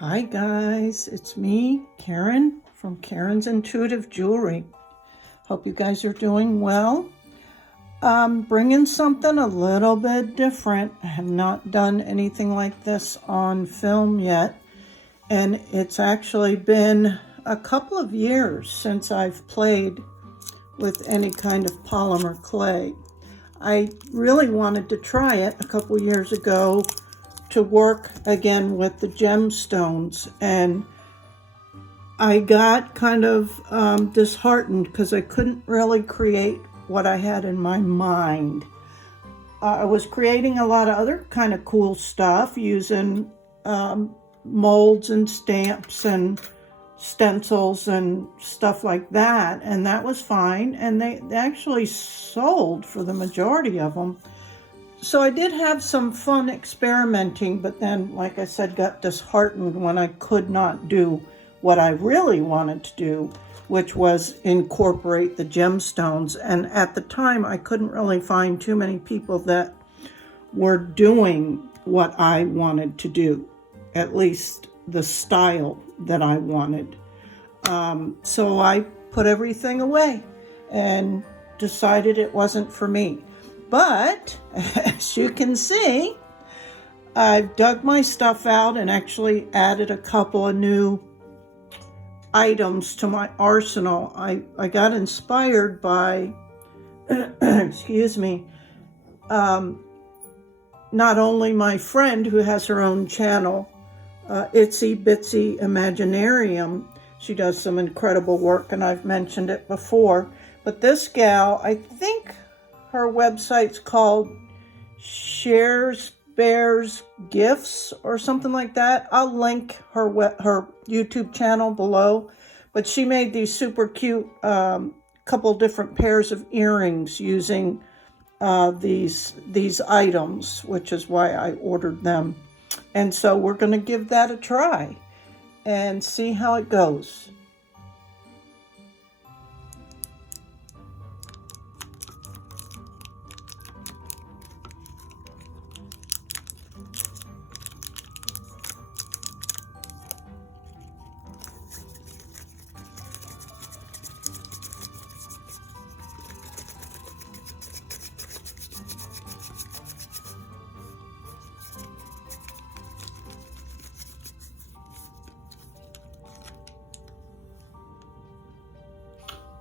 Hi guys, it's me, Karen from Karen's Intuitive Jewelry. Hope you guys are doing well. Bringing something a little bit different. I have not done anything like this on film yet, and it's actually been a couple of years since I've played with any kind of polymer clay. I really wanted to try it a couple years ago to work again with the gemstones, and I got kind of disheartened because I couldn't really create what I had in my mind. I was creating a lot of other kind of cool stuff using molds and stamps and stencils and stuff like that, and that was fine, and they actually sold for the majority of them. So I did have some fun experimenting, but then, like I said, got disheartened when I could not do what I really wanted to do, which was incorporate the gemstones. And at the time, I couldn't really find too many people that were doing what I wanted to do, at least the style that I wanted. So I put everything away and decided it wasn't for me. But as you can see, I've dug my stuff out and actually added a couple of new items to my arsenal. I got inspired by, excuse me, not only my friend who has her own channel, Itsy Bitsy Imaginarium. She does some incredible work, and I've mentioned it before. But this gal, I think her website's called Shares Bears Gifts or something like that. I'll link her YouTube channel below. But she made these super cute couple different pairs of earrings using these items, which is why I ordered them. And so we're going to give that a try and see how it goes.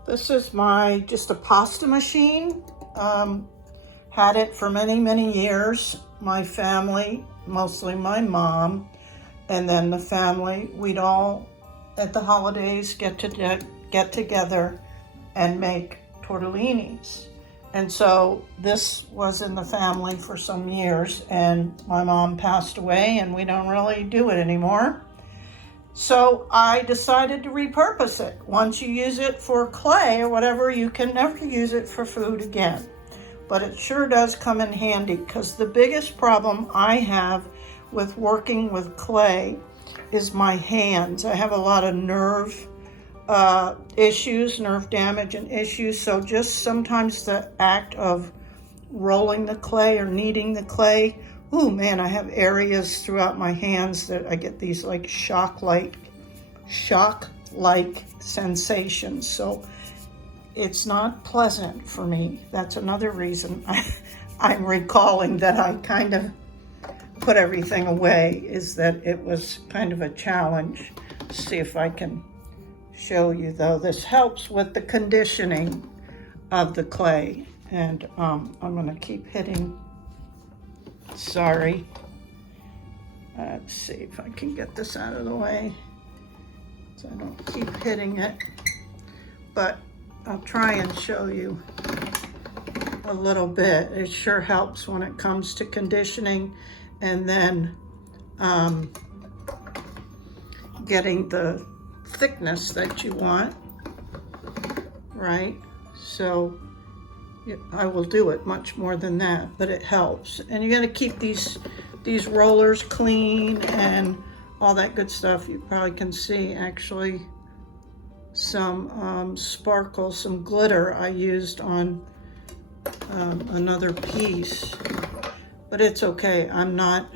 This is just a pasta machine. Had it for many, many years. My family, mostly my mom, and then the family, we'd all at the holidays get together and make tortellinis. And so this was in the family for some years, and my mom passed away and we don't really do it anymore. So I decided to repurpose it. Once you use it for clay or whatever, you can never use it for food again. But it sure does come in handy, because the biggest problem I have with working with clay is my hands. I have a lot of nerve issues, nerve damage and issues. So just sometimes the act of rolling the clay or kneading the clay, oh man, I have areas throughout my hands that I get these like shock-like sensations. So it's not pleasant for me. That's another reason I'm recalling that I kind of put everything away, is that it was kind of a challenge. Let's see if I can show you though. This helps with the conditioning of the clay. And I'm gonna keep hitting. Sorry. Let's see if I can get this out of the way so I don't keep hitting it. But I'll try and show you a little bit. It sure helps when it comes to conditioning and then getting the thickness that you want, right? So I will do it much more than that, but it helps. And you got to keep these rollers clean and all that good stuff. You probably can see actually some sparkle, some glitter I used on another piece, but it's okay. I'm not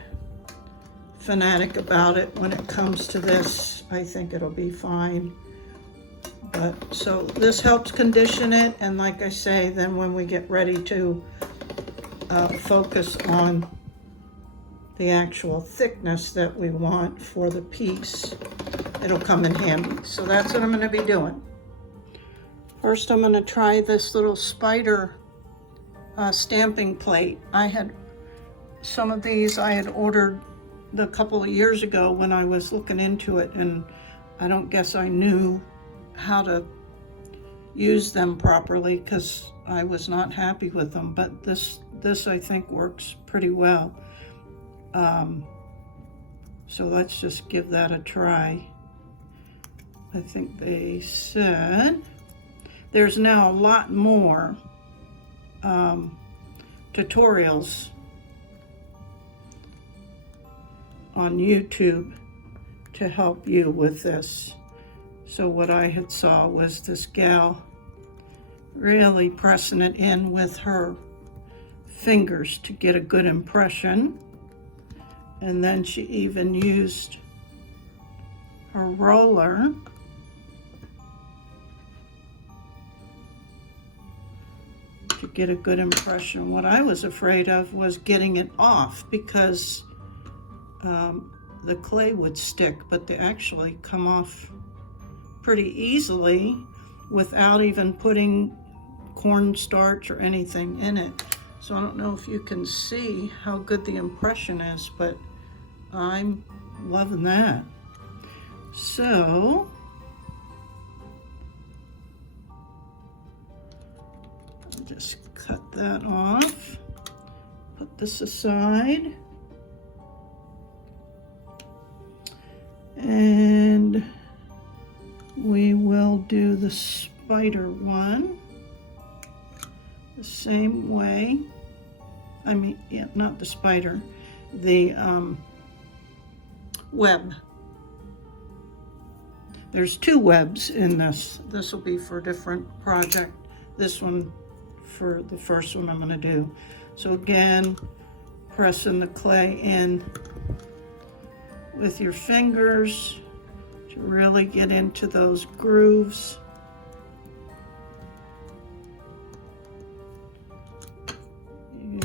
fanatic about it when it comes to this. I think it'll be fine. But so this helps condition it, and like I say, then when we get ready to focus on the actual thickness that we want for the piece, it'll come in handy. So that's what I'm going to be doing. First, I'm going to try this little spider stamping plate. I had some of these I had ordered a couple of years ago when I was looking into it, and I don't guess I knew how to use them properly because I was not happy with them, but this I think works pretty well. So let's just give that a try. I think they said there's now a lot more tutorials on YouTube to help you with this. So what I had saw was this gal really pressing it in with her fingers to get a good impression. And then she even used her roller to get a good impression. What I was afraid of was getting it off because the clay would stick, but they actually come off pretty easily without even putting cornstarch or anything in it. So I don't know if you can see how good the impression is, but I'm loving that. So I'll just cut that off, put this aside, and we will do the spider one the same way. I mean, yeah, not the spider, the web. There's two webs in this. This will be for a different project. This one for the first one I'm going to do. So again, pressing the clay in with your fingers to really get into those grooves.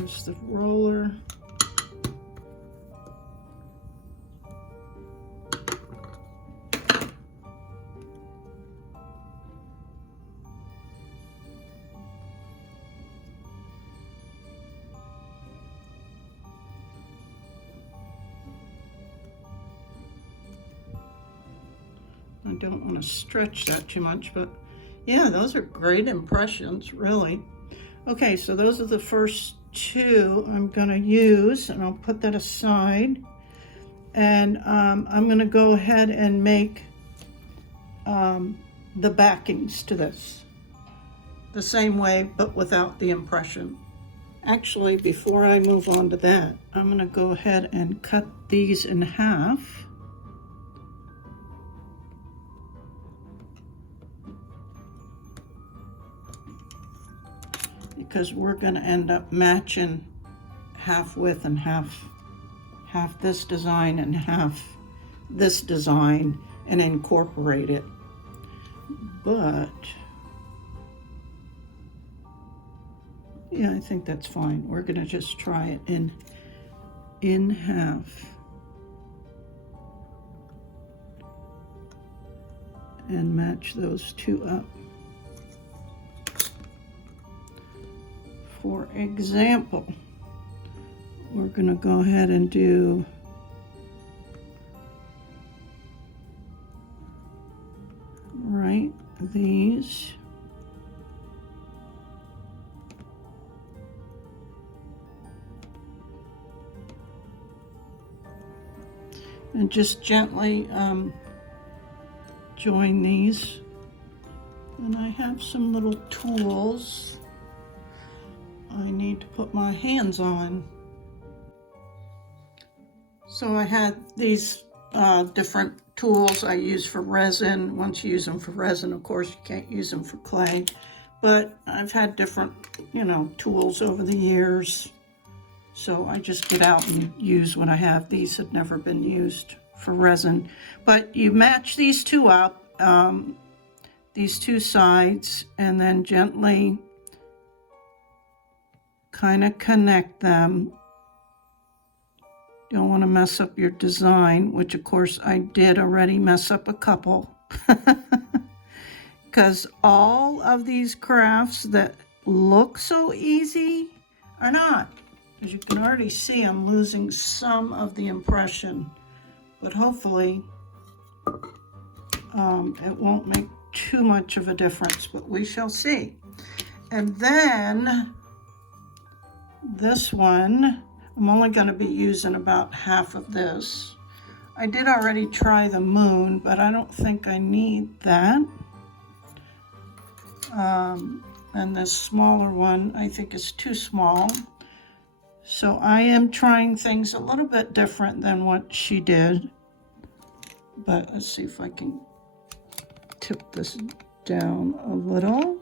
Use the roller. I don't want to stretch that too much, but yeah, those are great impressions, really. Okay, so those are the first two I'm going to use, and I'll put that aside. And I'm going to go ahead and make the backings to this the same way, but without the impression. Actually, before I move on to that, I'm going to go ahead and cut these in half. Because we're going to end up matching half width and half this design and half this design and incorporate it. But yeah, I think that's fine. We're going to just try it in half and match those two up. For example, we're going to go ahead and do right these. And just gently join these. And I have some little tools I need to put my hands on. So I had these different tools I use for resin. Once you use them for resin, of course, you can't use them for clay. But I've had different, tools over the years. So I just get out and use what I have. These had never been used for resin. But you match these two up, these two sides, and then gently kind of connect them. Don't want to mess up your design, which of course I did already mess up a couple. Because all of these crafts that look so easy are not. As you can already see, I'm losing some of the impression, but hopefully it won't make too much of a difference, but we shall see. And then this one, I'm only going to be using about half of this. I did already try the moon, but I don't think I need that. And this smaller one I think is too small. So I am trying things a little bit different than what she did. But let's see if I can tip this down a little.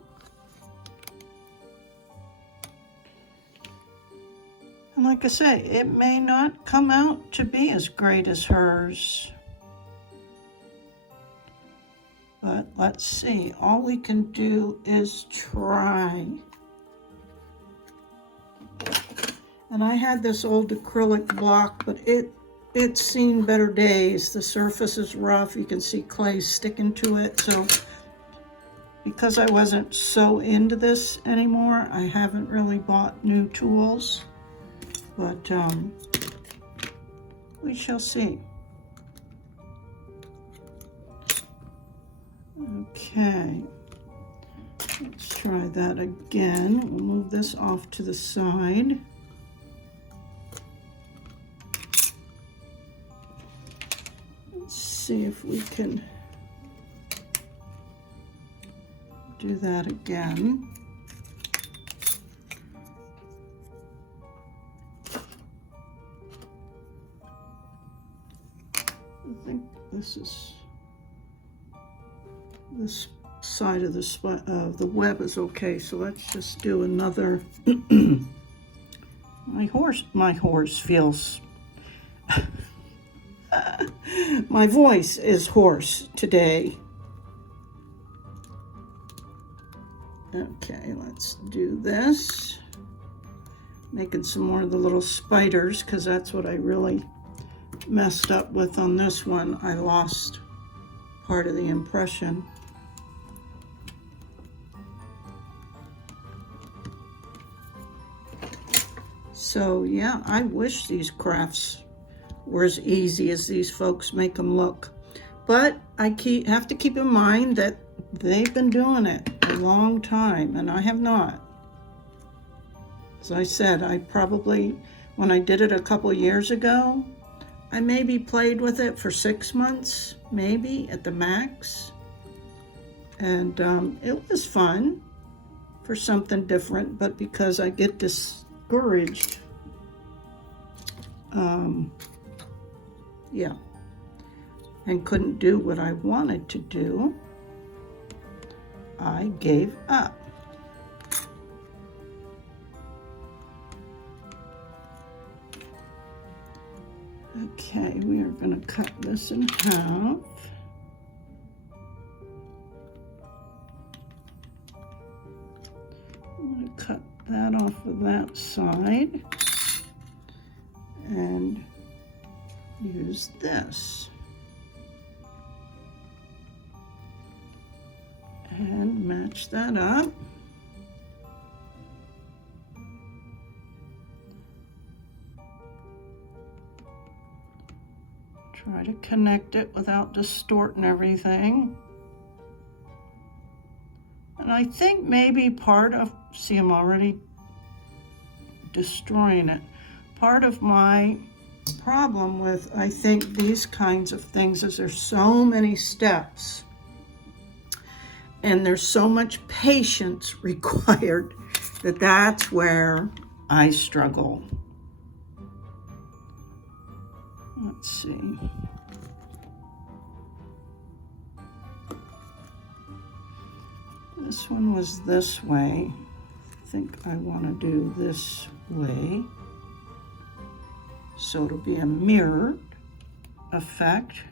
And like I say, it may not come out to be as great as hers. But let's see, all we can do is try. And I had this old acrylic block, but it's seen better days. The surface is rough. You can see clay sticking to it. So because I wasn't so into this anymore, I haven't really bought new tools. But we shall see. Okay, let's try that again. We'll move this off to the side. Let's see if we can do that again. I think this side of the web is okay, so let's just do another. my horse feels my voice is hoarse today. Okay, let's do this. Making some more of the little spiders, because that's what I really messed up with on this one. I lost part of the impression. So yeah, I wish these crafts were as easy as these folks make them look. But I have to keep in mind that they've been doing it a long time, and I have not. As I said, I probably, when I did it a couple years ago, I maybe played with it for 6 months, maybe at the max. And it was fun for something different, but because I get discouraged, yeah, and couldn't do what I wanted to do, I gave up. Okay, we are going to cut this in half. I'm going to cut that off of that side and use this. And match that up. Try to connect it without distorting everything. And I think maybe part of, see, I'm already destroying it. Part of my problem with, I think, these kinds of things is there's so many steps and there's so much patience required that that's where I struggle. Let's see. This one was this way. I think I want to do this way. So it'll be a mirrored effect.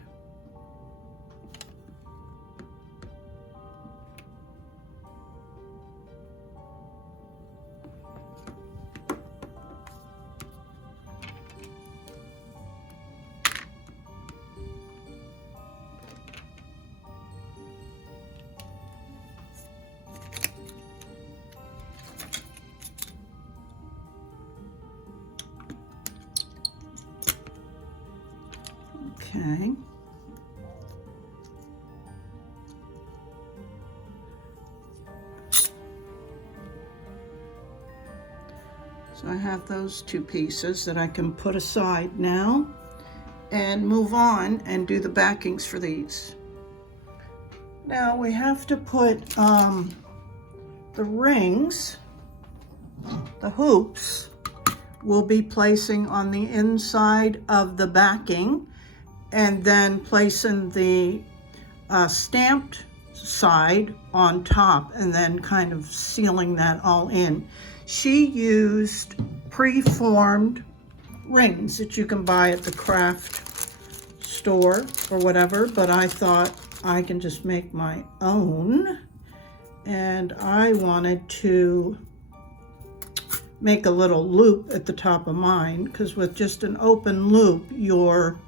Okay. So I have those two pieces that I can put aside now and move on and do the backings for these. Now we have to put the rings, the hoops, we'll be placing on the inside of the backing, and then placing the stamped side on top, and then kind of sealing that all in. She used pre-formed rings that you can buy at the craft store or whatever, but I thought I can just make my own, and I wanted to make a little loop at the top of mine, because with just an open loop, your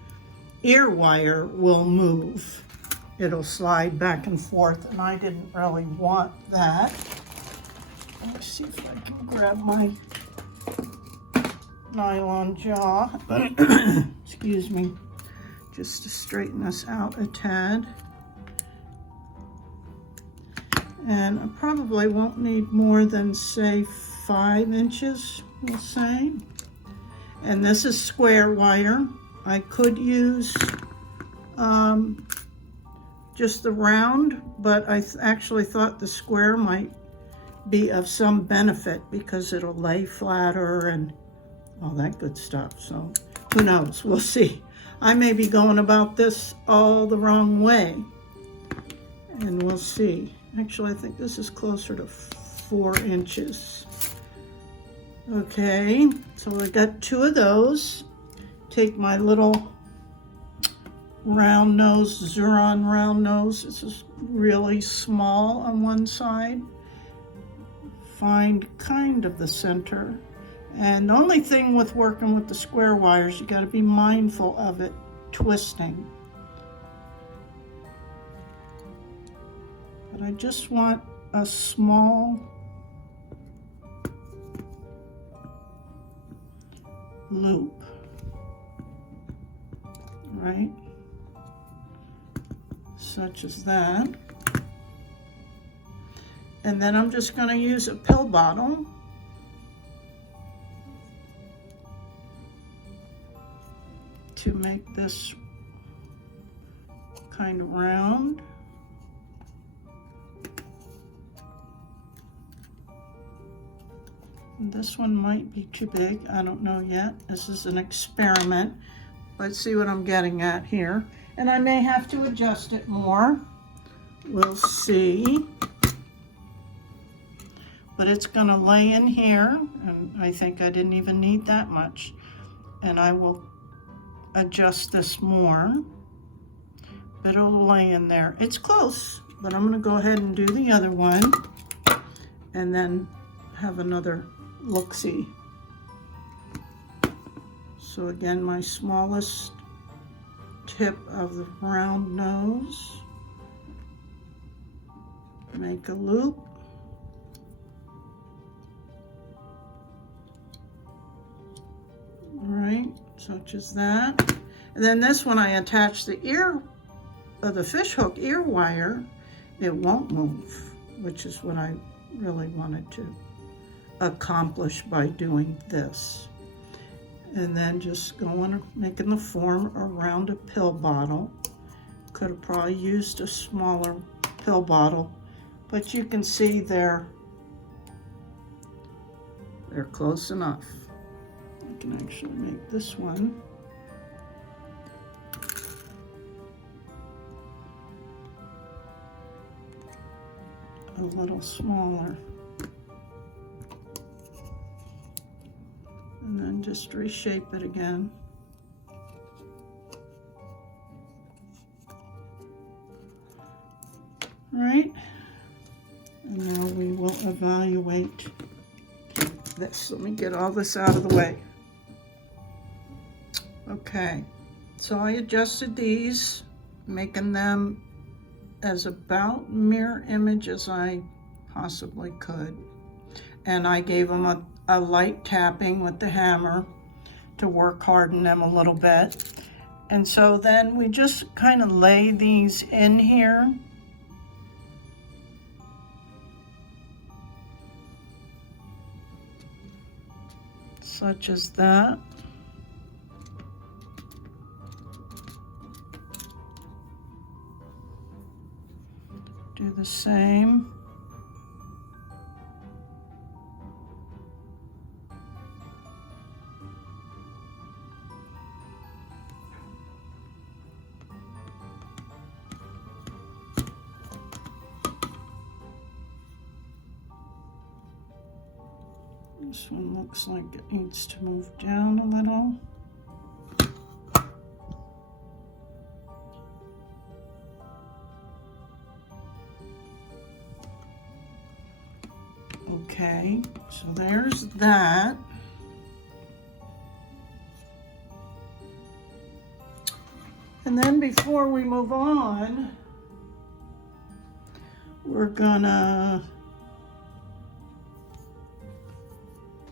ear wire will move. It'll slide back and forth, and I didn't really want that. Let's see if I can grab my nylon jaw. Excuse me, just to straighten this out a tad. And I probably won't need more than, say, 5 inches, we'll say. And this is square wire. I could use just the round, but I actually thought the square might be of some benefit because it'll lay flatter and all that good stuff. So who knows, we'll see. I may be going about this all the wrong way, and we'll see. Actually, I think this is closer to 4 inches. Okay, so I got 2 of those. Take my little round nose, Xuron round nose. This is really small on one side. Find kind of the center. And the only thing with working with the square wires, you got to be mindful of it twisting. But I just want a small loop, right? Such as that. And then I'm just going to use a pill bottle to make this kind of round. And this one might be too big, I don't know yet. This is an experiment. Let's see what I'm getting at here. And I may have to adjust it more. We'll see. But it's going to lay in here, and I think I didn't even need that much. And I will adjust this more, but it'll lay in there. It's close, but I'm going to go ahead and do the other one and then have another look-see. So again, my smallest tip of the round nose, make a loop, right, such as that. And then this one, I attach the ear of the fish hook ear wire. It won't move, which is what I really wanted to accomplish by doing this. And then just going, making the form around a pill bottle. Could have probably used a smaller pill bottle, but you can see they're close enough. I can actually make this one a little smaller. And then just reshape it again. right? And now we will evaluate this. Let me get all this out of the way. Okay, so I adjusted these, making them as about mirror image as I possibly could. And I gave them a light tapping with the hammer to work harden them a little bit. And so then we just kind of lay these in here. Such as that. Do the same. This one looks like it needs to move down a little. Okay, so there's that. And then before we move on, we're gonna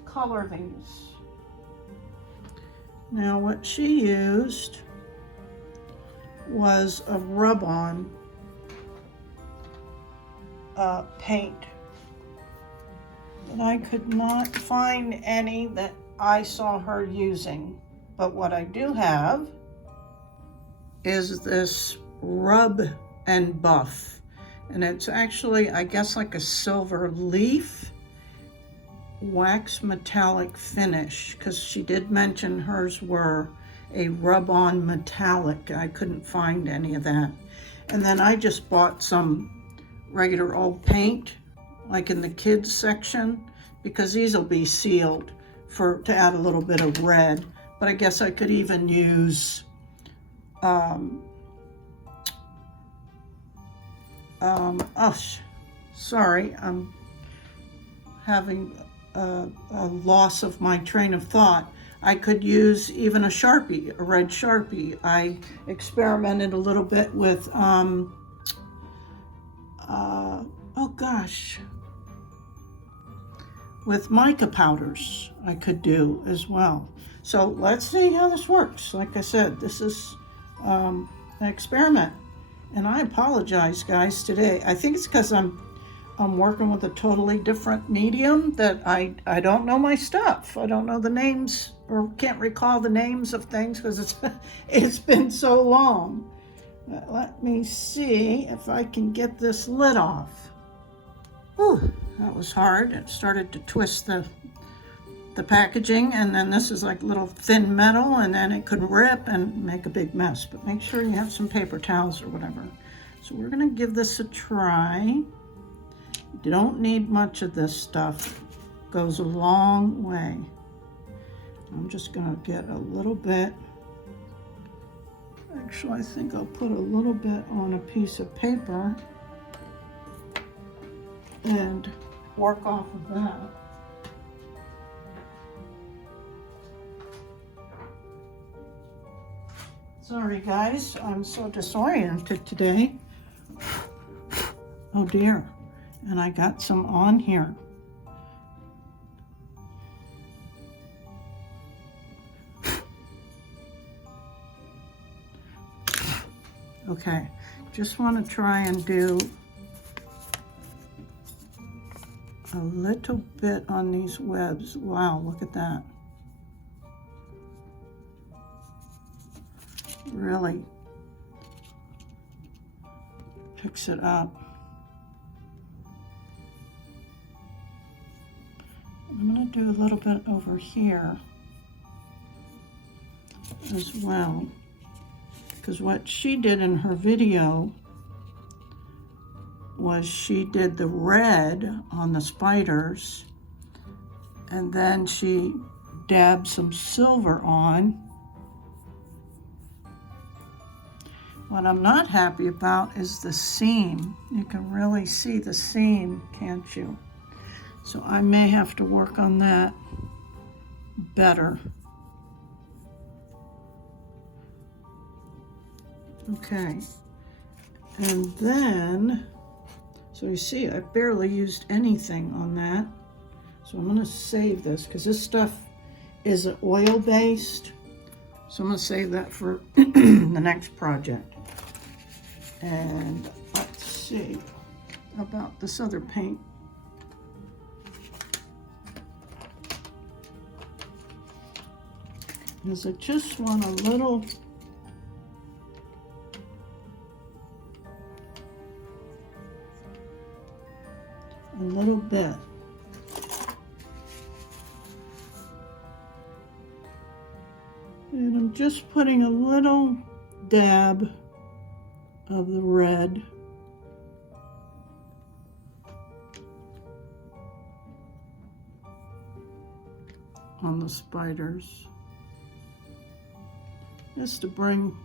color these. Now what she used was a rub-on paint. And I could not find any that I saw her using. But what I do have is this rub and buff. And it's actually, I guess, like a silver leaf wax metallic finish, because she did mention hers were a rub-on metallic. I couldn't find any of that. And then I just bought some regular old paint, like in the kids section, because these will be sealed to add a little bit of red. But I guess I could even use sorry, I'm having a loss of my train of thought. I could use even a Sharpie, a red Sharpie. I experimented a little bit with, with mica powders I could do as well. So let's see how this works. Like I said, this is an experiment. And I apologize, guys, today. I think it's because I'm working with a totally different medium that I don't know my stuff. I don't know the names, or can't recall the names of things because it's been so long. Let me see if I can get this lid off. Whew, that was hard. It started to twist the packaging, and then this is like little thin metal, and then it could rip and make a big mess. But make sure you have some paper towels or whatever. So we're gonna give this a try. You don't need much of this stuff. It goes a long way. I'm just gonna get a little bit. Actually, I think I'll put a little bit on a piece of paper and work off of that. Sorry guys, I'm so disoriented today. Oh dear. And I got some on here. Okay, just want to try and do a little bit on these webs. Wow, look at that. Really picks it up. I'm going to do a little bit over here as well, because what she did in her video was she did the red on the spiders, and then she dabbed some silver on. What I'm not happy about is the seam. You can really see the seam, can't you? So I may have to work on that better. Okay, and then, so you see I barely used anything on that. So I'm gonna save this because this stuff is oil-based. So I'm gonna save that for the next project. And let's see about this other paint. Because I just want a little bit. And I'm just putting a little dab of the red on the spiders, just to bring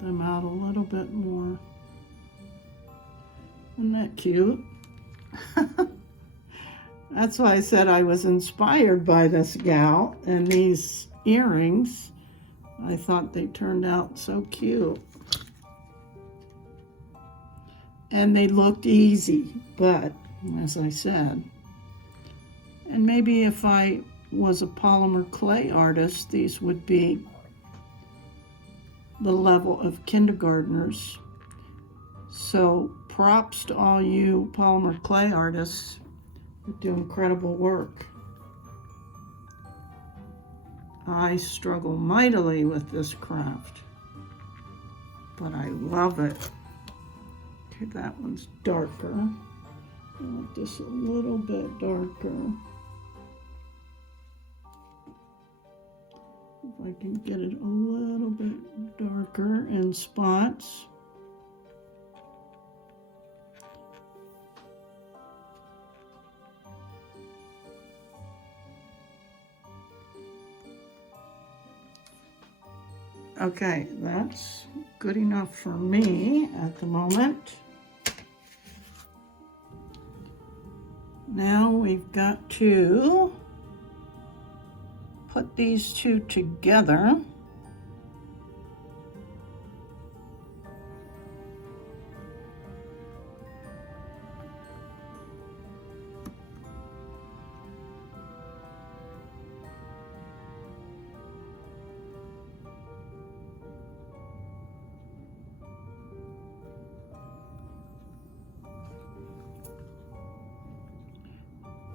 them out a little bit more. Isn't that cute? That's why I said I was inspired by this gal and these earrings. I thought they turned out so cute. And they looked easy, but as I said, and maybe if I was a polymer clay artist, these would be the level of kindergartners. So props to all you polymer clay artists who do incredible work. I struggle mightily with this craft, but I love it. Okay, that one's darker. I want this a little bit darker. If I can get it a little bit darker in spots. Okay, that's good enough for me at the moment. Now we've got to put these two together.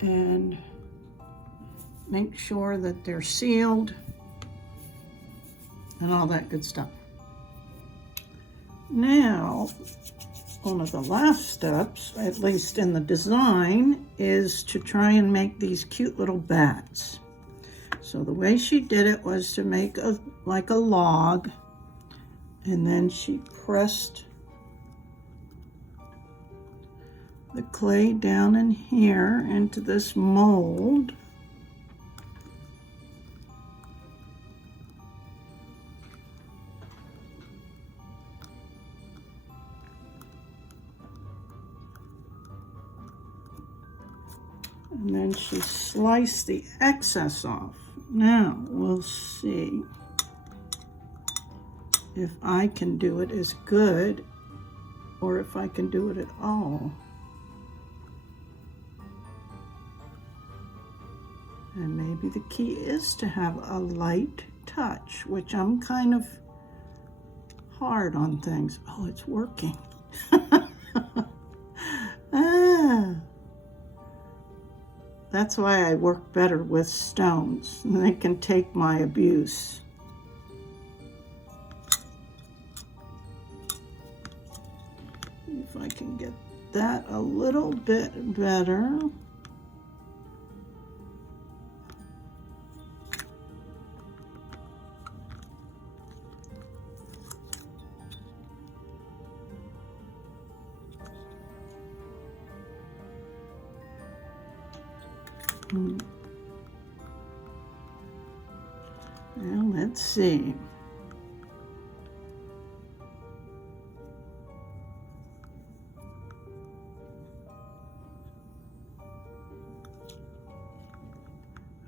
And make sure that they're sealed and all that good stuff. Now, one of the last steps, at least in the design, is to try and make these cute little bats. So the way she did it was to make like a log, and then she pressed the clay down in here into this mold. And then she sliced the excess off. Now we'll see if I can do it as good or if I can do it at all. And maybe the key is to have a light touch, which I'm kind of hard on things. Oh, it's working. That's why I work better with stones. They can take my abuse. If I can get that a little bit better. Now let's see.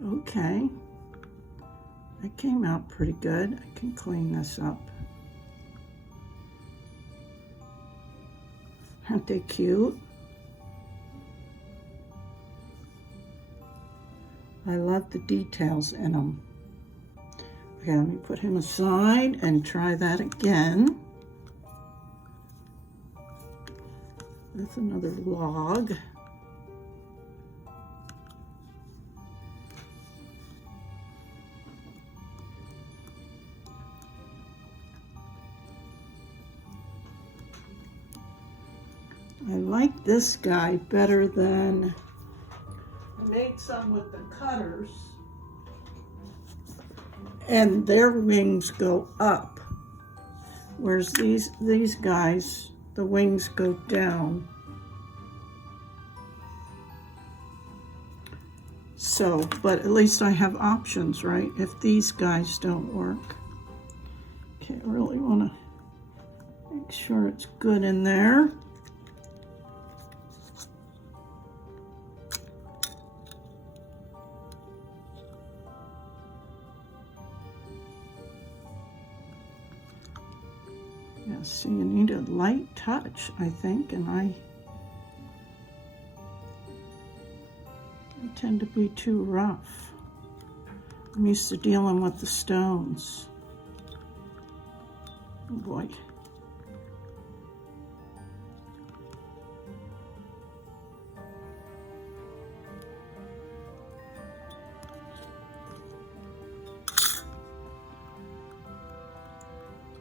Okay, that came out pretty good. I can clean this up. Aren't they cute? I love the details in them. Okay, let me put him aside and try that again with another log. I like this guy better than, I made some with the cutters, and their wings go up, whereas these guys, the wings go down. So, but at least I have options, right? If these guys don't work. Okay, I really want to make sure it's good in there. Yeah, so you need a light touch, I think, and I tend to be too rough. I'm used to dealing with the stones. Oh boy.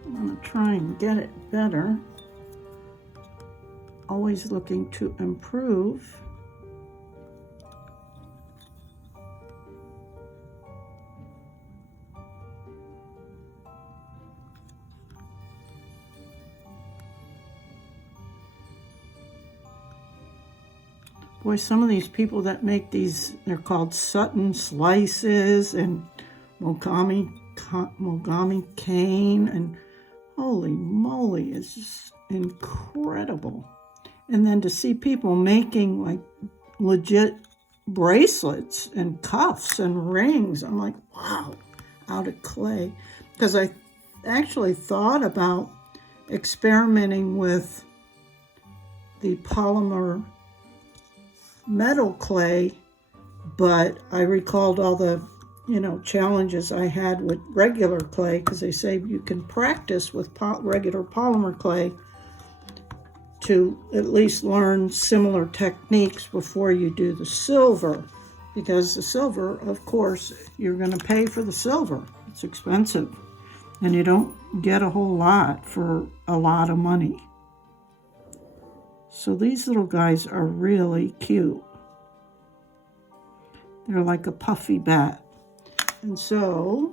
I'm going to try and get it better. Always looking to improve. Boy, some of these people that make these, they're called Sutton slices and Mogami cane, and holy moly, it's just incredible. And then to see people making like legit bracelets and cuffs and rings, I'm like, wow, out of clay. Because I actually thought about experimenting with the Polymer metal clay, but I recalled all the challenges I had with regular clay, because they say you can practice with regular polymer clay to at least learn similar techniques before you do the silver, because the silver, of course, you're going to pay for the silver. It's expensive, and you don't get a whole lot for a lot of money. So these little guys are really cute. They're like a puffy bat. And so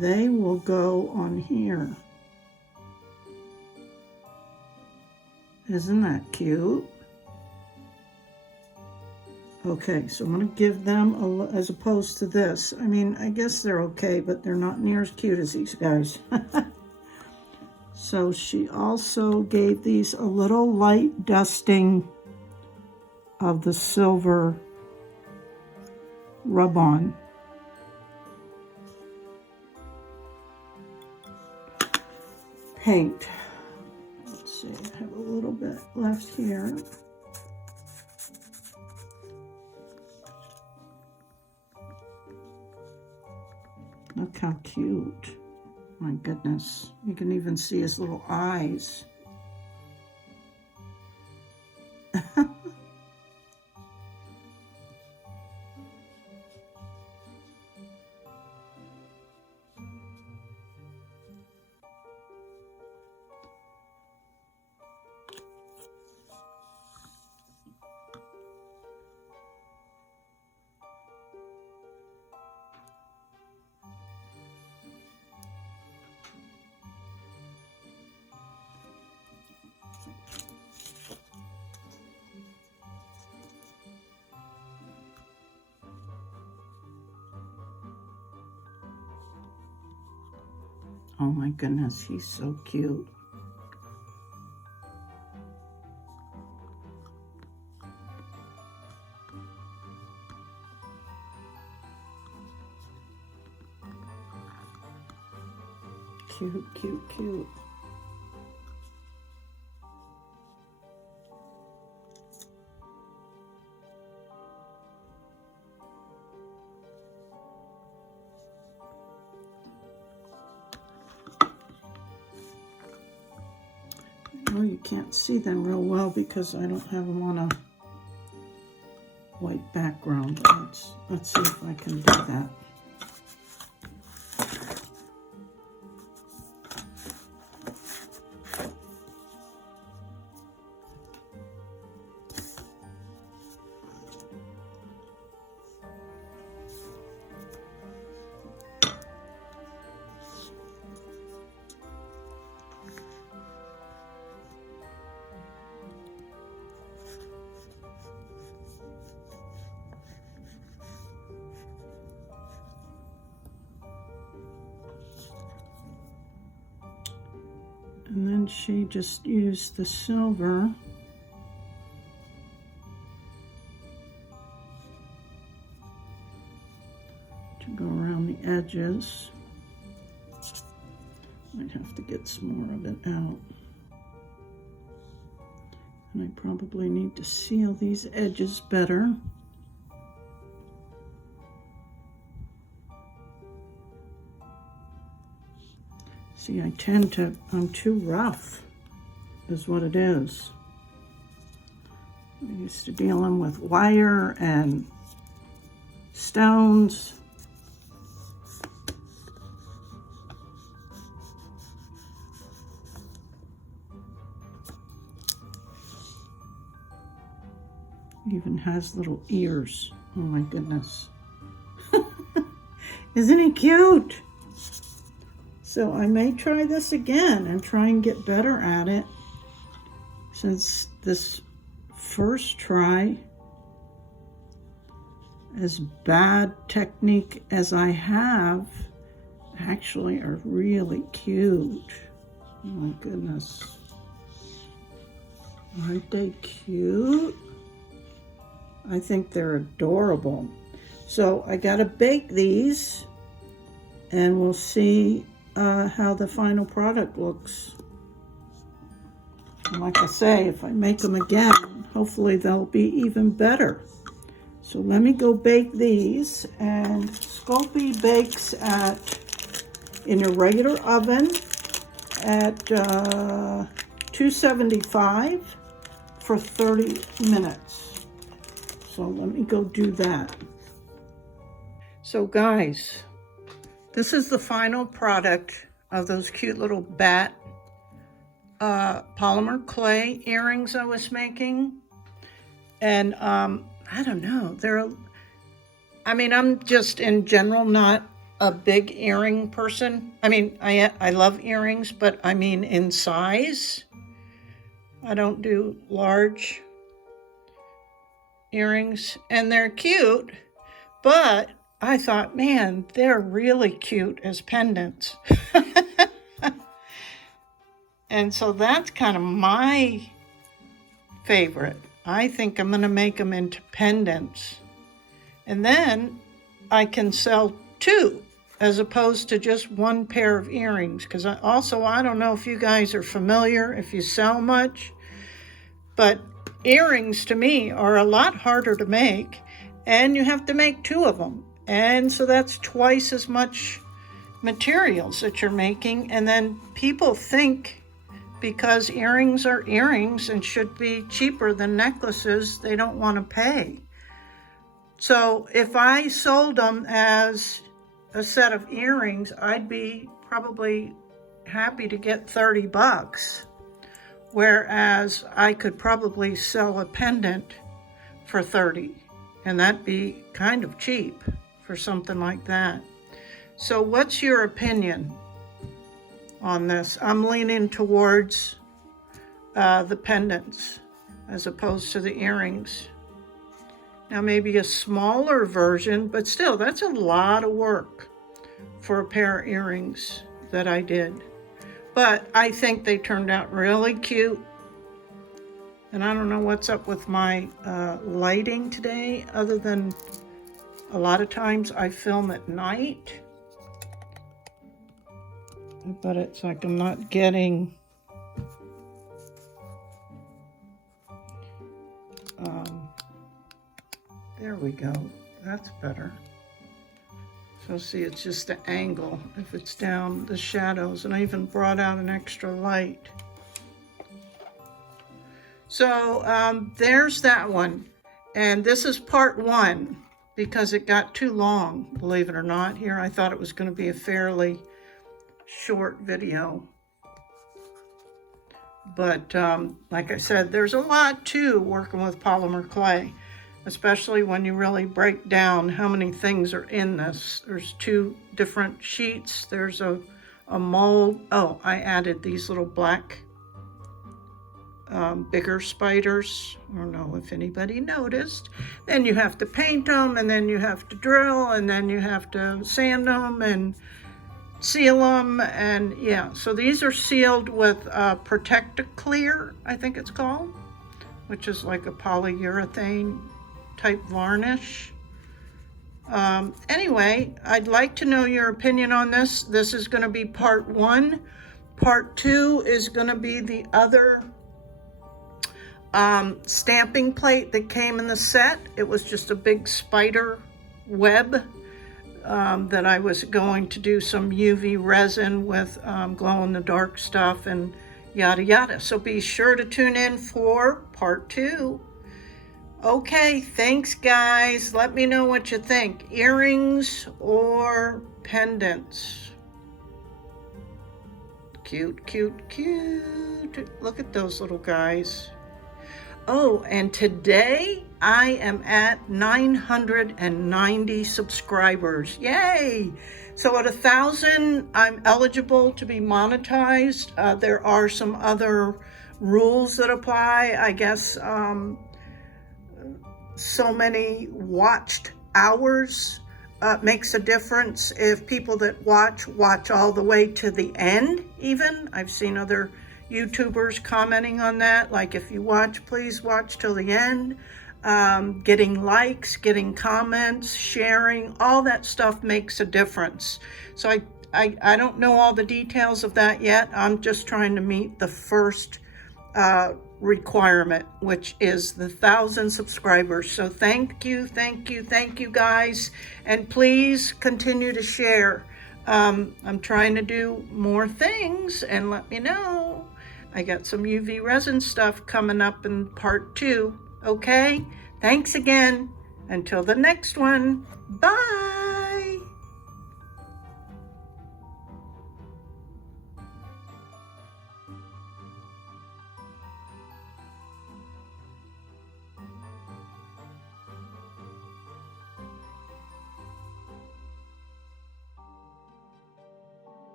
they will go on here. Isn't that cute? Okay, so I'm going to give them, as opposed to this. I mean, I guess they're okay, but they're not near as cute as these guys. So she also gave these a little light dusting of the silver rub-on. Paint. Let's see, I have a little bit left here. Look how cute. My goodness. You can even see his little eyes. Oh my goodness, he's so cute. Cute, cute, cute. Oh, you can't see them real well because I don't have them on a white background. Let's see if I can do that. And then she just used the silver to go around the edges. Might have to get some more of it out. And I probably need to seal these edges better. See, I'm too rough, is what it is. I'm used to dealing with wire and stones. Even has little ears. Oh my goodness. Isn't he cute? So I may try this again and try and get better at it, since this first try, as bad technique as I have, actually are really cute. Oh my goodness. Aren't they cute? I think they're adorable. So I gotta bake these and we'll see how the final product looks. And like I say, if I make them again, hopefully they'll be even better. So let me go bake these. And Sculpey bakes in a regular oven at 275 for 30 minutes. So let me go do that. So guys, this is the final product of those cute little bat polymer clay earrings I was making. And I don't know, I'm just in general not a big earring person. I mean, I love earrings, but I mean in size. I don't do large earrings, and they're cute, but I thought, man, they're really cute as pendants. And so that's kind of my favorite. I think I'm going to make them into pendants. And then I can sell two as opposed to just one pair of earrings. Because I don't know if you guys are familiar, if you sell much, but earrings to me are a lot harder to make, and you have to make two of them. And so that's twice as much materials that you're making. And then people think because earrings are earrings and should be cheaper than necklaces, they don't want to pay. So if I sold them as a set of earrings, I'd be probably happy to get $30. Whereas I could probably sell a pendant for $30, and that'd be kind of cheap for something like that. So what's your opinion on this? I'm leaning towards the pendants as opposed to the earrings. Now maybe a smaller version, but still that's a lot of work for a pair of earrings that I did. But I think they turned out really cute. And I don't know what's up with my lighting today, other than a lot of times I film at night. But it's like I'm not getting there we go. That's better. So see, it's just the angle. If it's down, the shadows, and I even brought out an extra light. So there's that one. And this is part 1 because it got too long, believe it or not. Here, I thought it was going to be a fairly short video. But like I said, there's a lot to working with polymer clay, especially when you really break down how many things are in this. There's 2 different sheets. There's a mold. Oh, I added these little black bigger spiders. I don't know if anybody noticed. Then you have to paint them, and then you have to drill, and then you have to sand them and seal them. And yeah, so these are sealed with DuraClear, I think it's called, which is like a polyurethane type varnish. Anyway, I'd like to know your opinion on this. This is going to be part 1. Part 2 is going to be the other stamping plate that came in the set. It was just a big spider web that I was going to do some UV resin with glow-in-the-dark stuff and yada yada. So be sure to tune in for part 2. Okay, thanks guys. Let me know what you think. Earrings or pendants? Cute, cute, cute. Look at those little guys. Oh, and today I am at 990 subscribers. Yay! So at 1,000, I'm eligible to be monetized. There are some other rules that apply. I guess so many watched hours makes a difference. If people that watch all the way to the end, even. I've seen other YouTubers commenting on that, like if you watch, please watch till the end. Getting likes, getting comments, sharing, all that stuff makes a difference. So I don't know all the details of that yet. I'm just trying to meet the first requirement, which is the 1,000 subscribers. So thank you guys, and please continue to share. I'm trying to do more things, and let me know. I got some UV resin stuff coming up in part 2. Okay, thanks again. Until the next one, bye.